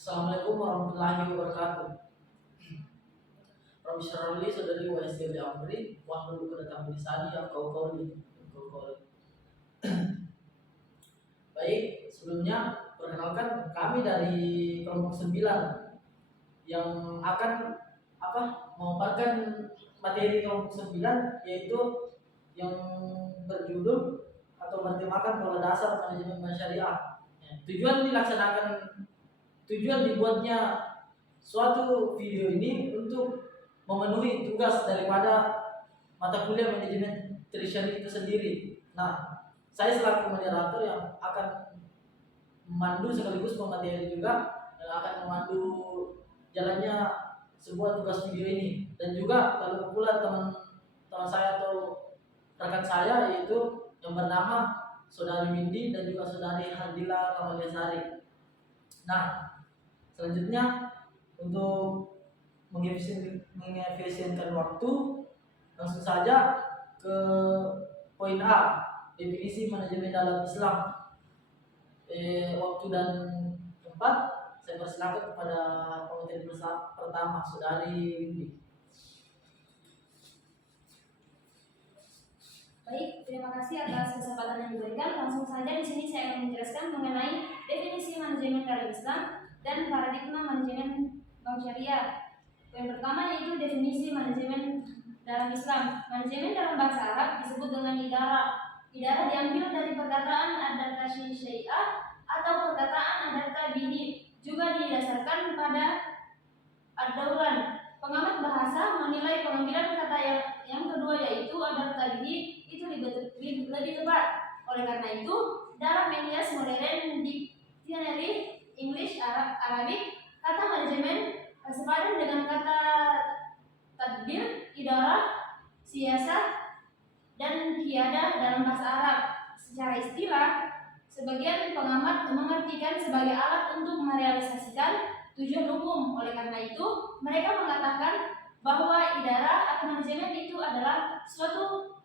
Assalamualaikum warahmatullahi wabarakatuh. Rabbi syrah li sadri wa yassir li amri wahlul 'uqdatam min lisani yafqahu qawli. Baik, sebelumnya perkenalkan kami dari kelompok 9 yang akan memaparkan materi kelompok 9, yaitu yang berjudul atau bertemakan pola dasar manajemen syariah. Tujuan dibuatnya suatu video ini untuk memenuhi tugas daripada mata kuliah manajemen tertiary itu sendiri. Nah, saya selaku moderator yang akan memandu sekaligus pemateri juga, yang akan memandu jalannya sebuah tugas video ini. Dan juga kalau pula teman saya atau rekan saya, yaitu yang bernama Saudari Windy dan juga Saudari Handila Kamaliasari. Nah, selanjutnya untuk mengefisienkan waktu, langsung saja ke poin A, definisi manajemen dalam Islam. Waktu dan tempat saya persilakan kepada pemateri pertama, Saudari Windy. Baik, terima kasih atas kesempatan yang diberikan. Langsung saja di sini saya akan menjelaskan mengenai definisi manajemen dalam Islam dan paradigma manajemen bank syariah. Yang pertama yaitu definisi manajemen dalam Islam. Manajemen dalam bahasa Arab disebut dengan idarah. Idarah diambil dari perkataan adarta syai'ah atau perkataan adarta bihi, juga didasarkan pada ad-dauran. Pengamat bahasa menilai pengambilan kata yang kedua yaitu adarta bihi itu lebih tepat. Oleh karena itu, dalam Mendel's Modern Dictionary English Arabic, kata manajemen sepadan dengan kata tadbir, idarah, siasah, dan kiadah dalam bahasa Arab. Secara istilah, sebagian pengamat mengartikan sebagai alat untuk merealisasikan tujuan umum. Oleh karena itu, mereka mengatakan bahwa idarah atau manajemen itu adalah suatu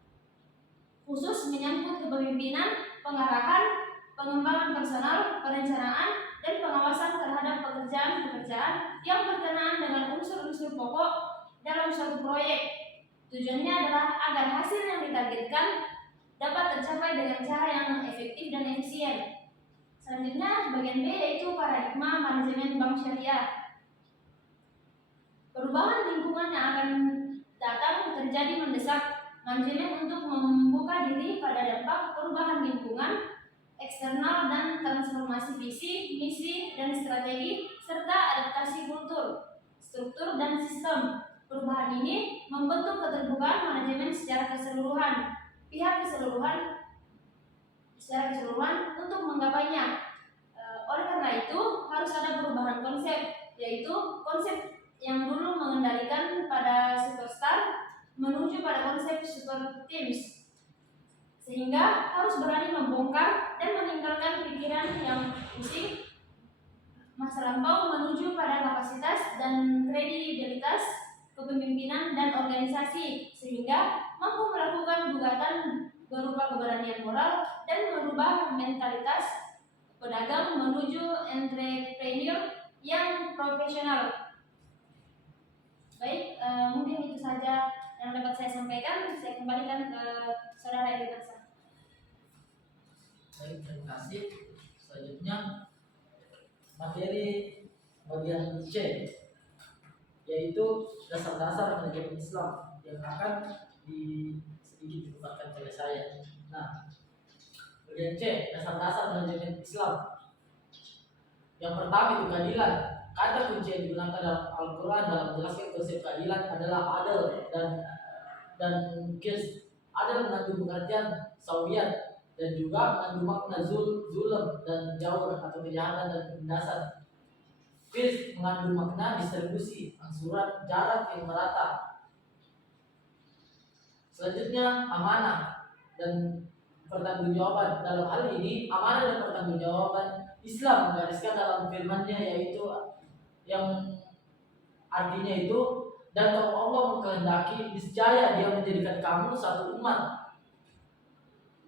khusus menyangkut kepemimpinan, pengarahan, pengembangan personal, perencanaan, dan pengawasan terhadap pekerjaan-pekerjaan yang berkenaan dengan unsur-unsur pokok dalam suatu proyek. Tujuannya adalah agar hasil yang ditargetkan dapat tercapai dengan cara yang efektif dan efisien. Selanjutnya, bagian B yaitu paradigma manajemen bank syariah. Perubahan lingkungan yang akan datang terjadi mendesak manajemen untuk membuka diri pada dampak perubahan lingkungan, eksternal dan transformasi visi, misi, dan strategi, serta adaptasi kultur, struktur, dan sistem. Perubahan ini membentuk keterbukaan manajemen secara keseluruhan untuk menggapainya. Oleh karena itu, harus ada perubahan konsep, yaitu konsep yang dulu mengendalikan pada superstar menuju pada konsep super teams, sehingga harus berani membongkar dan meninggalkan pikiran yang pusing masa lampau menuju pada kapasitas dan kredibilitas kepemimpinan dan organisasi, sehingga mampu melakukan gugatan berupa keberanian moral dan merubah mentalitas pedagang menuju entrepreneur yang profesional. Baik, mungkin itu saja yang dapat saya sampaikan. Saya kembalikan ke saudara Edi Baksa. Baik, terima kasih. Selanjutnya materi bagian C, yaitu dasar-dasar manajemen Islam yang akan sedikit dipaparkan oleh saya. Nah, bagian C, dasar-dasar manajemen Islam. Yang pertama itu keadilan. Kata kunci yang digunakan dalam Al-Quran dalam menjelaskan konsep keadilan adalah adil dan qist. Adil mengandung pengertian sawiyat dan juga mengandung makna zulm dan jawr atau kejahatan dan penindasan. Qist mengandung makna distribusi, angsuran, jarak yang merata. Selanjutnya amanah dan pertanggungjawaban. Dalam hal ini amanah dan pertanggungjawaban Islam menggariskan dalam firman-Nya, yaitu yang artinya itu, dan kalau Allah mengkehendaki niscaya Dia menjadikan kamu satu umat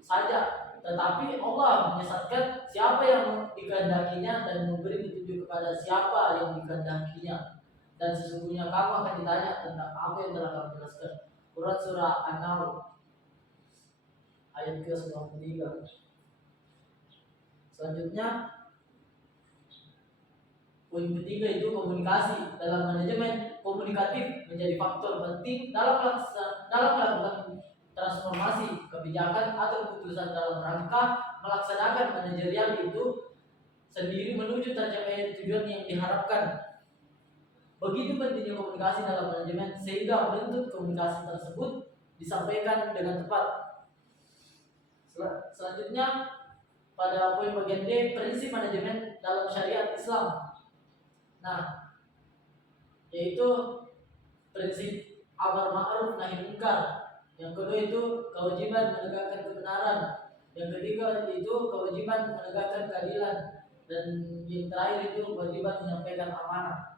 saja, Tetapi Allah menyesatkan siapa yang dikehendakinya dan memberi petunjuk kepada siapa yang dikehendakinya. Dan sesungguhnya kamu akan ditanya tentang apa yang telah kamu jelaskan. Quran surah An-Nahl ayat ke-93. Selanjutnya poin ketiga itu komunikasi. Dalam manajemen komunikatif menjadi faktor penting dalam melakukan transformasi kebijakan atau keputusan dalam rangka melaksanakan manajerial itu sendiri menuju tercapainya tujuan yang diharapkan. Begitu pentingnya komunikasi dalam manajemen sehingga bentuk komunikasi tersebut disampaikan dengan tepat. Selanjutnya pada poin bagian D, prinsip manajemen dalam syariat Islam. Nah, yaitu prinsip amar ma'ruf nahi munkar. Yang kedua itu kewajiban menegakkan kebenaran. Yang ketiga itu kewajiban menegakkan keadilan. Dan yang terakhir itu kewajiban menyampaikan amanah.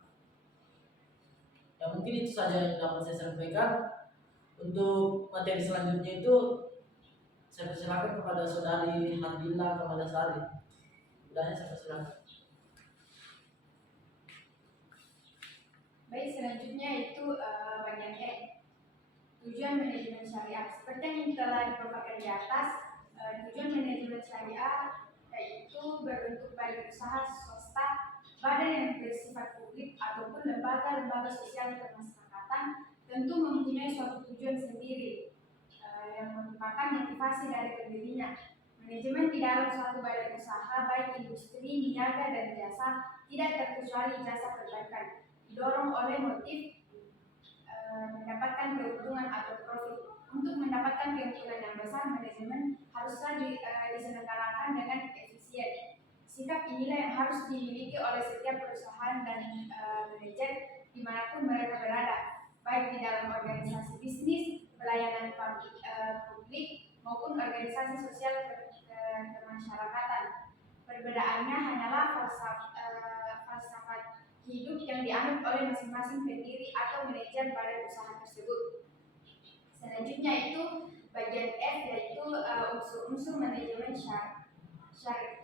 Ya mungkin itu saja yang dapat saya sampaikan. Untuk materi selanjutnya itu saya persilakan kepada saudari Handila Kamalasari. Udahnya saya persilakan. Baik, selanjutnya itu bagian E, tujuan manajemen syariah. Seperti yang telah dipaparkan di atas, tujuan manajemen syariah yaitu berbentuk badan usaha swasta, badan yang bersifat publik ataupun lembaga-lembaga sosial kemasyarakatan tentu mempunyai suatu tujuan sendiri yang merupakan motivasi dari pendirinya. Manajemen di dalam suatu badan usaha baik industri, niaga dan jasa tidak terkecuali jasa perbankan didorong oleh motif mendapatkan keuntungan atau profit. Untuk mendapatkan keuntungan yang besar, manajemen haruslah diselenggarakan dengan efisien. Sikap inilah yang harus dimiliki oleh setiap perusahaan dan manajer dimanapun mereka berada, baik di dalam organisasi bisnis, pelayanan publik maupun organisasi sosial kemasyarakatan. Perbedaannya hanyalah falsafat hidup yang dianut oleh masing-masing pendiri atau manajer badan usaha tersebut. Selanjutnya itu bagian F, yaitu unsur-unsur manajemen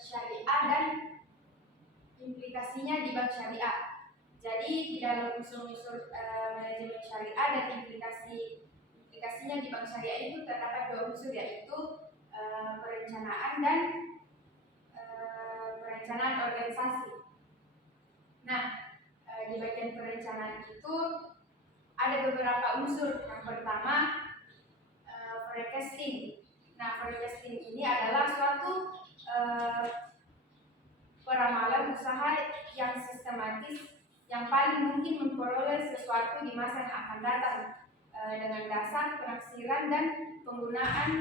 syariah dan implikasinya di bank syariah. Jadi di dalam unsur-unsur manajemen syariah dan implikasinya di bank syariah itu terdapat dua unsur, yaitu perencanaan dan perencanaan organisasi. Nah, di bagian perencanaan itu ada beberapa unsur. Yang pertama, forecasting. Nah, forecasting ini adalah suatu peramalan usaha yang sistematis yang paling mungkin memperoleh sesuatu di masa yang akan datang dengan dasar penaksiran dan penggunaan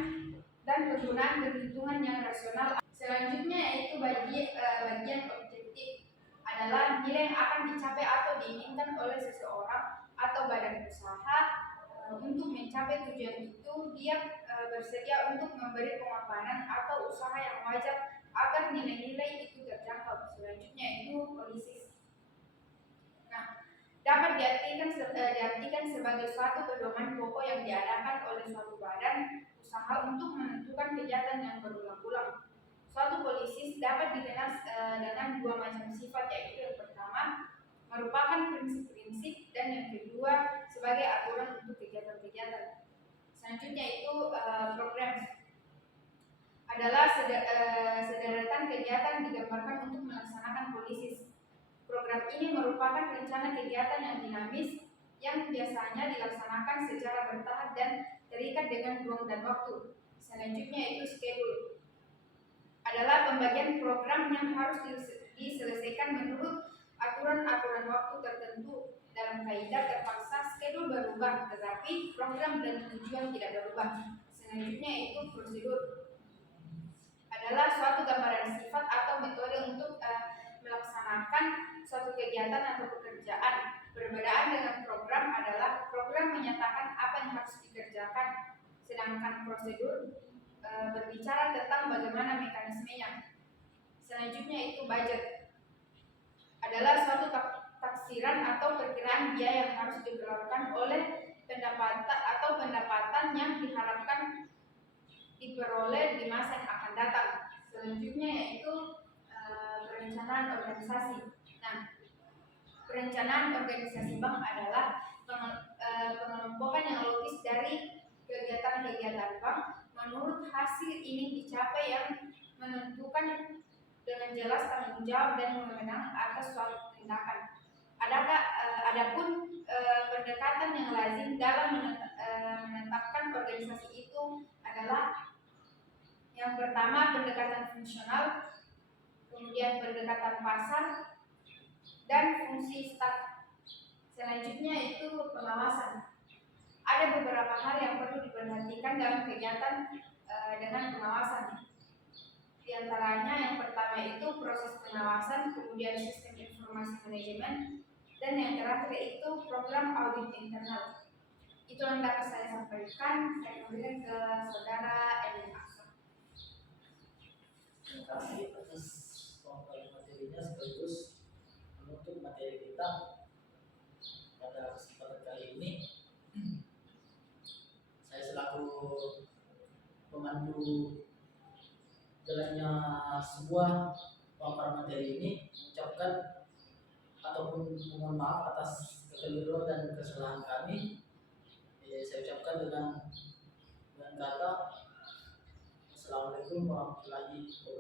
perhitungan yang rasional. Selanjutnya yaitu bagian objektif, adalah nilai yang akan dicapai atau diinginkan oleh seseorang atau badan usaha. Untuk mencapai tujuan itu, dia bersedia untuk memberi pengorbanan atau usaha yang wajar agar nilai-nilai itu terjangkau. Selanjutnya itu policies. Nah, dapat diartikan sebagai suatu pedoman pokok yang diadakan oleh suatu badan usaha untuk menentukan kegiatan yang berulang-ulang. Suatu policies dapat dikenal dengan dua macam sifat, yaitu yang pertama merupakan prinsip-prinsip dan yang kedua sebagai aturan untuk kegiatan-kegiatan. Selanjutnya itu program adalah sederetan kegiatan digambarkan untuk melaksanakan policies. Program ini merupakan rencana kegiatan yang dinamis yang biasanya dilaksanakan secara bertahap dan terikat dengan ruang dan waktu. Selanjutnya itu schedule adalah pembagian program yang harus diselesaikan menurut aturan-aturan waktu tertentu. Dalam kaidah terpaksa schedule berubah, tetapi program dan tujuan tidak berubah. Selanjutnya itu prosedur adalah suatu gambaran sifat atau metode untuk melaksanakan suatu kegiatan atau pekerjaan. Perbedaan dengan program adalah program menyatakan apa yang harus dikerjakan, sedangkan prosedur berbicara tentang bagaimana mekanismenya. Selanjutnya itu budget adalah suatu taksiran atau perkiraan biaya yang harus dikeluarkan oleh pendapatan yang diharapkan diperoleh di masa yang akan datang. Selanjutnya yaitu perencanaan organisasi. Nah, perencanaan organisasi bank adalah pengelompokan yang logis dari kegiatan-kegiatan bank menurut hasil ini dicapai yang menentukan dengan jelas tanggung jawab dan wewenang atas suatu tindakan. Adapun pendekatan yang lazim dalam menetapkan organisasi itu adalah yang pertama pendekatan fungsional, kemudian pendekatan pasar, dan fungsi staf. Selanjutnya itu pengawasan. Ada beberapa hal yang perlu diperhatikan dalam kegiatan dengan pengawasan. Di antaranya yang pertama itu proses pengawasan, kemudian sistem informasi manajemen, dan yang terakhir itu program audit internal. Itu yang dapat saya sampaikan. Saya kembalikan ke saudara Edwin Aksa. Terima kasih atas pemaparan materinya sekaligus menutup materi kita pada kesempatan kali ini. Saya selaku pemandu jalannya sebuah pemaparan materi ini mengucapkan ataupun mohon maaf atas kekeliruan dan kesalahan kami. Saya ucapkan dengan kata Assalamualaikum warahmatullahi wabarakatuh.